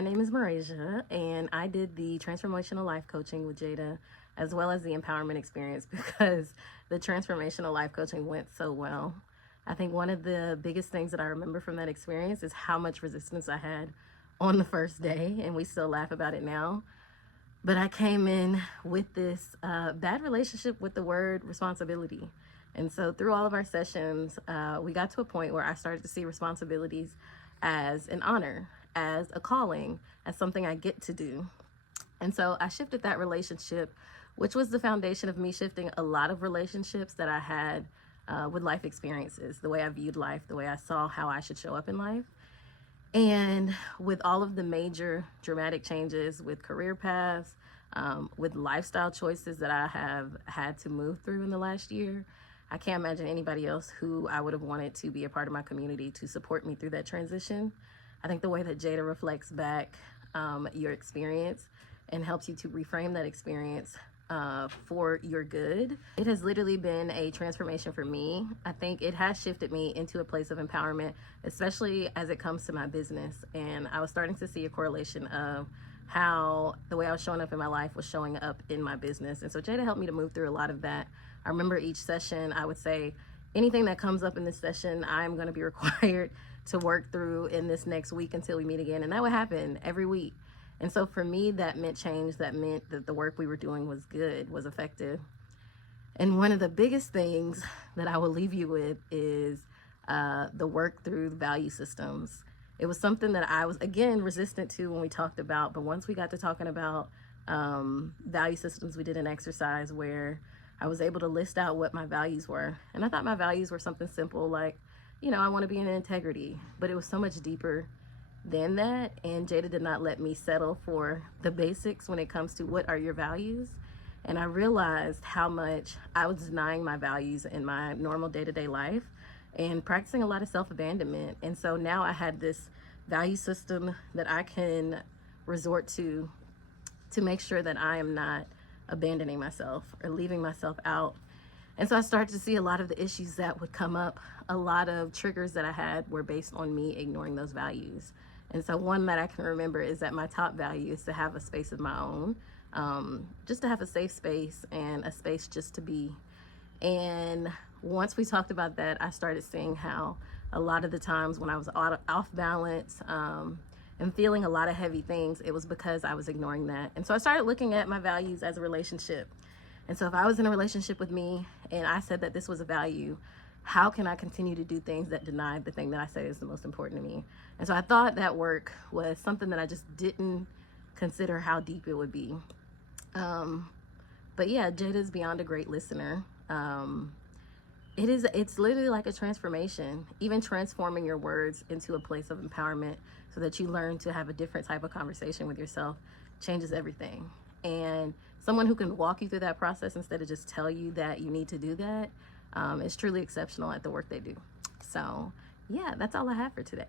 My name is Marasia, and I did the transformational life coaching with Jada, as well as the empowerment experience, because the transformational life coaching went so well. I think one of the biggest things that I remember from that experience is how much resistance I had on the first day, and we still laugh about it now. But I came in with this bad relationship with the word responsibility. And so through all of our sessions, we got to a point where I started to see responsibilities as an honor, as a calling, as something I get to do. And so I shifted that relationship, which was the foundation of me shifting a lot of relationships that I had with life experiences, the way I viewed life, the way I saw how I should show up in life. And with all of the major dramatic changes with career paths, with lifestyle choices that I have had to move through in the last year, I can't imagine anybody else who I would have wanted to be a part of my community to support me through that transition. I think the way that Jada reflects back your experience and helps you to reframe that experience for your good, it has literally been a transformation for me. I think it has shifted me into a place of empowerment, especially as it comes to my business. And I was starting to see a correlation of how the way I was showing up in my life was showing up in my business. And so Jada helped me to move through a lot of that. I remember each session, I would say, anything that comes up in this session, I'm going to be required to work through in this next week until we meet again. And that would happen every week. And so for me, that meant change. That meant that the work we were doing was good, was effective. And one of the biggest things that I will leave you with is the work through value systems. It was something that I was, again, resistant to when we talked about, but once we got to talking about value systems, we did an exercise where I was able to list out what my values were. And I thought my values were something simple like, I want to be in integrity, but it was so much deeper than that. And Jada did not let me settle for the basics when it comes to what are your values. And I realized how much I was denying my values in my normal day-to-day life and practicing a lot of self-abandonment. And so now I had this value system that I can resort to make sure that I am not abandoning myself or leaving myself out. And so I started to see a lot of the issues that would come up. A lot of triggers that I had were based on me ignoring those values. And so one that I can remember is that my top value is to have a space of my own, just to have a safe space and a space just to be. And once we talked about that, I started seeing how a lot of the times when I was off balance and feeling a lot of heavy things, it was because I was ignoring that. And so I started looking at my values as a relationship. And so if I was in a relationship with me and I said that this was a value, how can I continue to do things that deny the thing that I say is the most important to me? And so I thought that work was something that I just didn't consider how deep it would be. But yeah, Jada's beyond a great listener. It's literally like a transformation, even transforming your words into a place of empowerment so that you learn to have a different type of conversation with yourself changes everything. And someone who can walk you through that process instead of just tell you that you need to do that is truly exceptional at the work they do. So yeah, that's all I have for today.